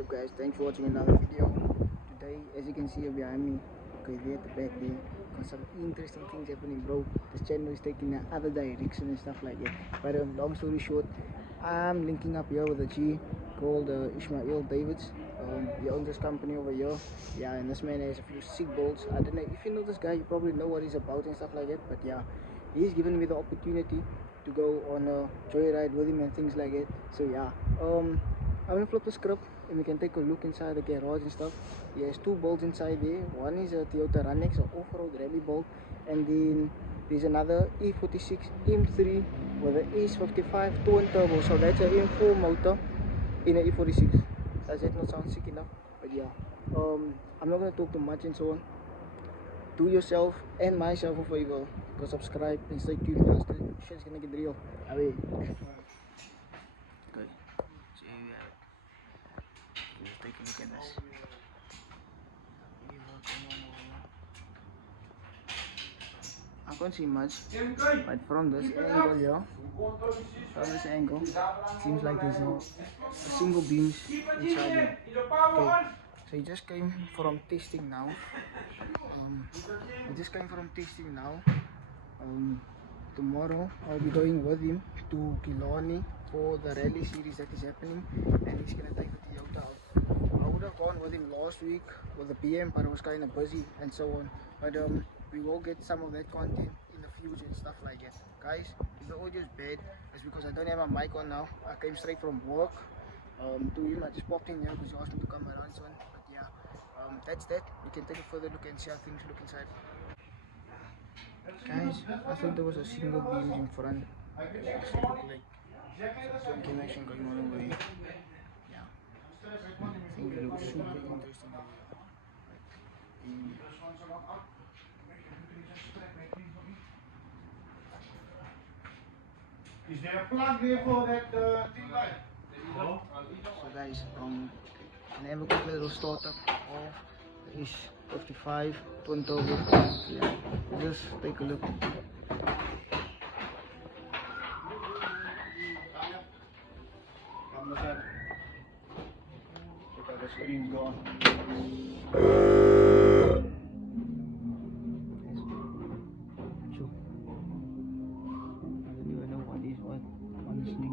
What's up guys, thanks for watching another video. Today, as you can see here behind me, okay, there at the back there, got some interesting things happening, bro. This channel is taking the other direction and stuff like that. But long story short, I'm linking up here with a G called Ishmael Davids. He owns this company over here. Yeah, and this man has a few sick bolts. I don't know if you know this guy, you probably know what he's about and stuff like that. But yeah, he's given me the opportunity to go on a joyride with him and things like that. So yeah, I'm gonna flip the script and we can take a look inside the garage and stuff. He has two bolts inside there. One is a Toyota Runex, an off-road rally bolt, and then there's another E46 M3 with an S55 twin turbo. So that's an M4 motor in an E46. Does that not sound sick enough? But yeah, I'm not gonna talk too much and so on. Do yourself and myself a favor, go subscribe and stay tuned for this. Shit's gonna get real. Away. Okay, so here we have it. Let's take a look at this. I can't see much, but from this angle here, seems like there's a single beams inside here. Okay, so he just came from testing now. Tomorrow I'll be going with him to Killarney for the rally series that is happening, and he's gonna take the Toyota out. I would have gone with him last week with the BM, but I was kind of busy and so on. But we will get some of that content in the future and stuff like that. Guys, if the audio is bad, it's because I don't have my mic on now. I came straight from work to him. I just popped in here because he asked me to come around so on. But yeah, that's that. We can take a further look and see how things look inside. Guys, I thought there was a single beam in front. It actually looked like some connection going on over here. Yeah, I think it looks super interesting. Is there a plug there for that thing light? So guys, can I have a quick little startup of the S55 twin turbo? Yeah, just take a look. Look at the screen's gone. I don't even know what is what, honestly.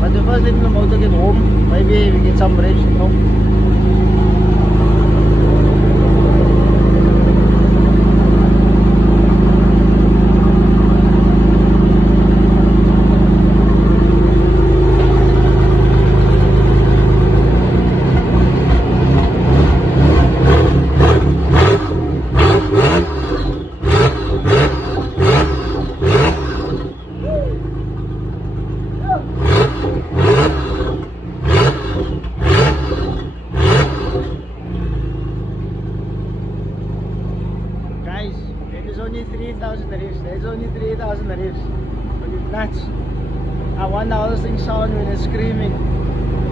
But the first thing the motor get home, maybe we get some rest, you know. Guys, it is only 3,000 revs. There's only 3,000 revs. Are you nuts? I wonder how this thing sounds when it's screaming.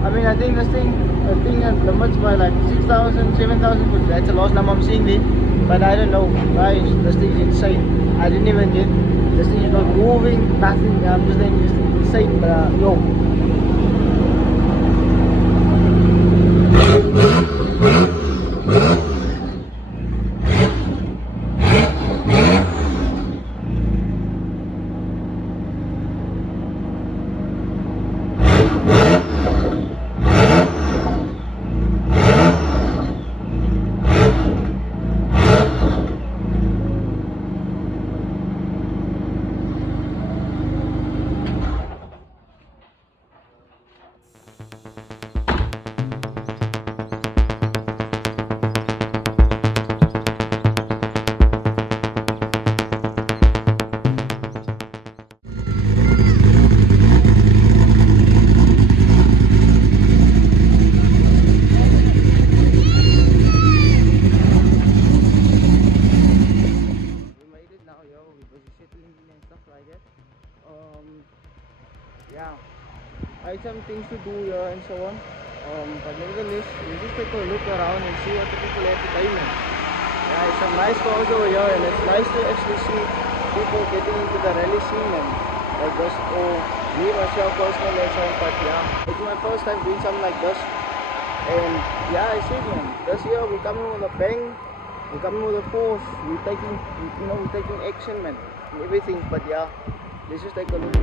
I mean, I think this thing, limits by like 6,000, 7,000, but that's the last number I'm seeing there. But I don't know, guys, this thing is insane. I didn't even get, this thing is not moving, nothing. I'm just saying, it's insane, but yo. yeah, I had some things to do here and so on. But nevertheless, we'll just take a look around and see what the people have today, man. Yeah, it's some nice cars over here, and it's nice to actually see people getting into the rally scene and like this, or me myself personally and so on. But yeah, it's my first time doing something like this, and yeah, I said, man, this year we're coming with a bang, we're coming with a force, we're taking, we're taking action, man, and everything. But yeah, let's just take a look.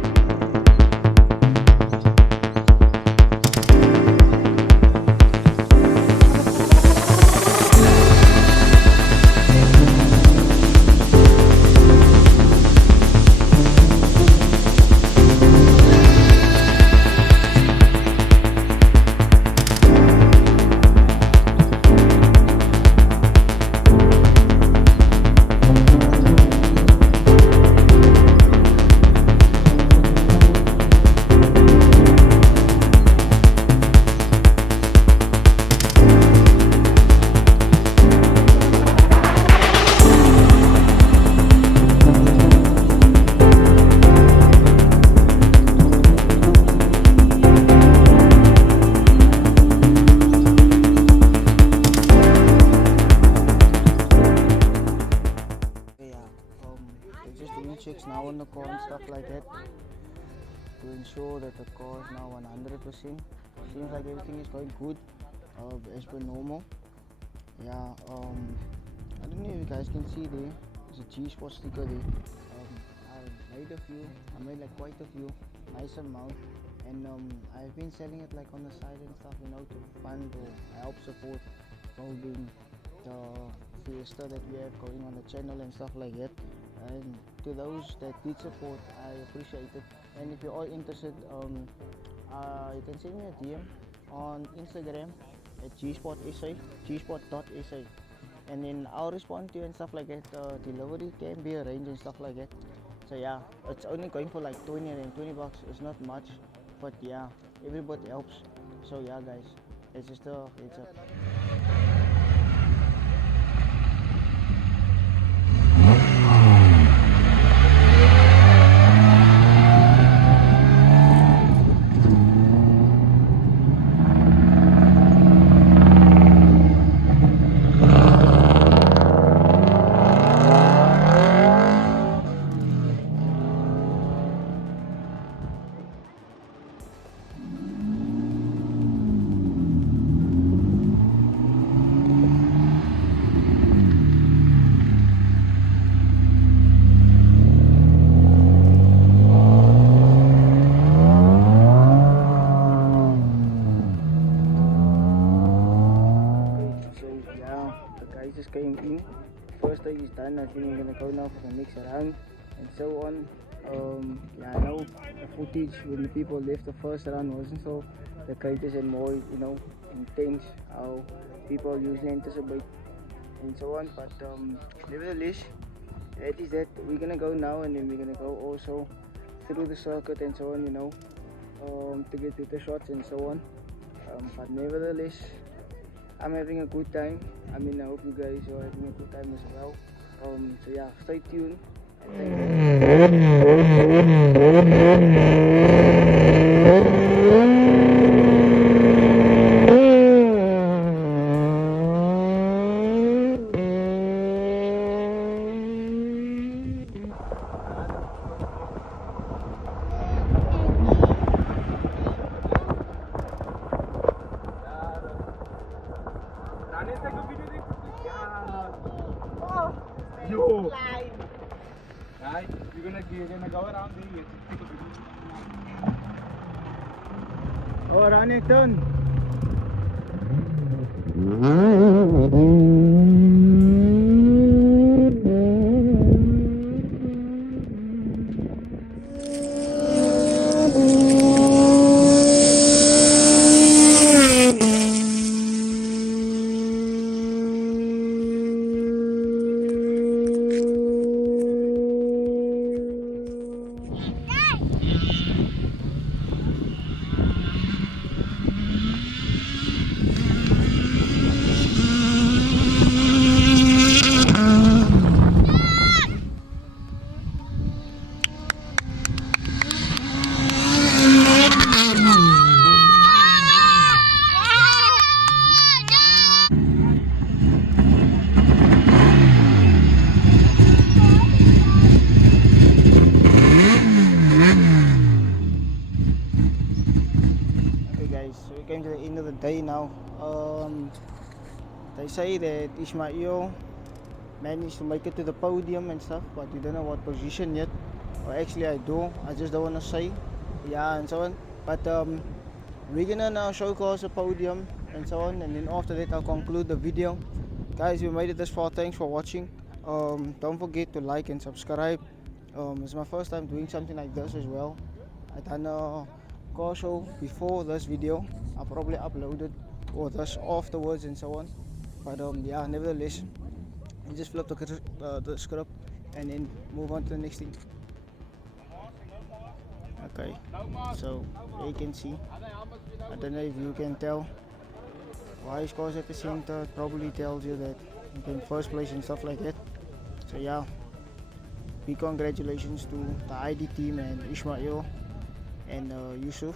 They're just doing checks now on the car and stuff like that to ensure that the car is now 100%. Seems like everything is going good as per normal. Yeah, I don't know if you guys can see there. There's a G-Sport sticker there. I made like quite a few, nice amount, and I've been selling it like on the side and stuff, to fund or help support building the fiesta that we have going on the channel and stuff like that. And to those that did support, I appreciate it. And if you're all interested, you can send me a DM on Instagram at gsport.sa, and then I'll respond to you and stuff like that. Delivery can be arranged and stuff like that. So yeah, it's only going for like 20 and 20 bucks. It's not much, but yeah, everybody helps. So yeah, guys, it's just a heads up. Just came in. First day is done. I think we're gonna go now for the next round and so on. Yeah, I know the footage when the people left the first round wasn't so the greatest and more intense how people usually anticipate and so on. But nevertheless, it is that we're gonna go now, and then we're gonna go also through the circuit and so on. To get to the shots and so on. But nevertheless, I'm having a good time. I hope you guys are having a good time as well. So yeah, stay tuned. Yo! Right, you're gonna go around there. Take a video. Oh, run it done. came to the end of the day now. They say that Ismail managed to make it to the podium and stuff, but we don't know what position yet. Or actually I do, I just don't want to say. Yeah, and so on. But we're gonna now showcase the podium and so on, and then after that I'll conclude the video. Guys, we made it this far, thanks for watching. Don't forget to like and subscribe. It's my first time doing something like this as well. I done a car show before this video. I'll probably upload it or this afterwards and so on. But yeah, nevertheless, you just flip the script and then move on to the next thing. Okay, so you can see, I don't know if you can tell why is cars at the center. It probably tells you that you can first place and stuff like that. So yeah, big congratulations to the ID team and Ismail and Yusuf,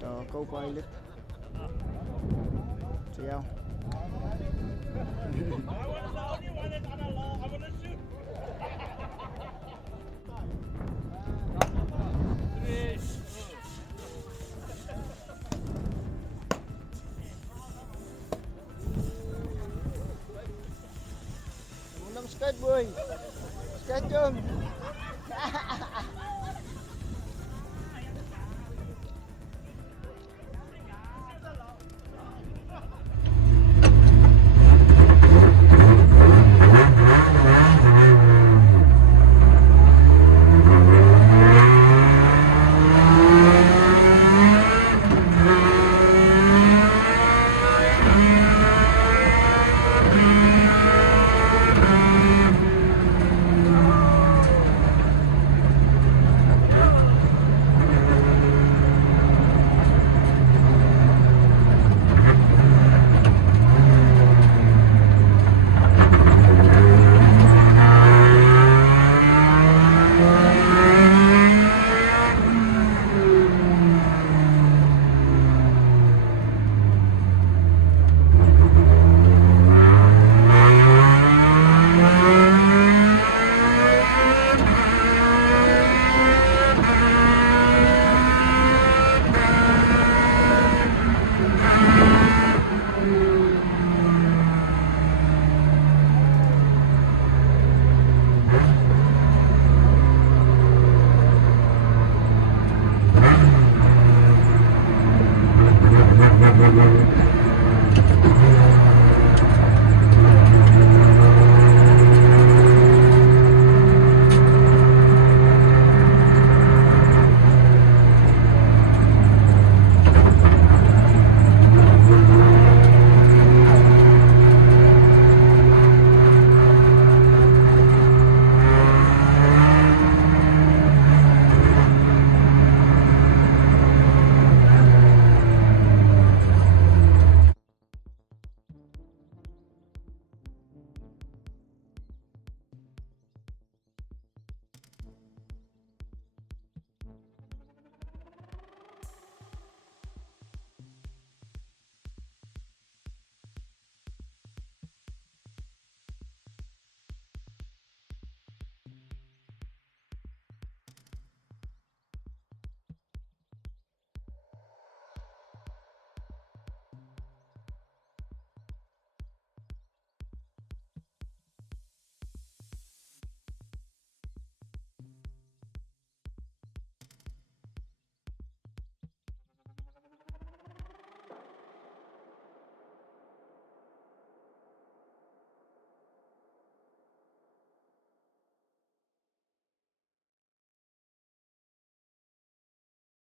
the co-pilot. So yeah. Squad boy, squad jump. Thank you.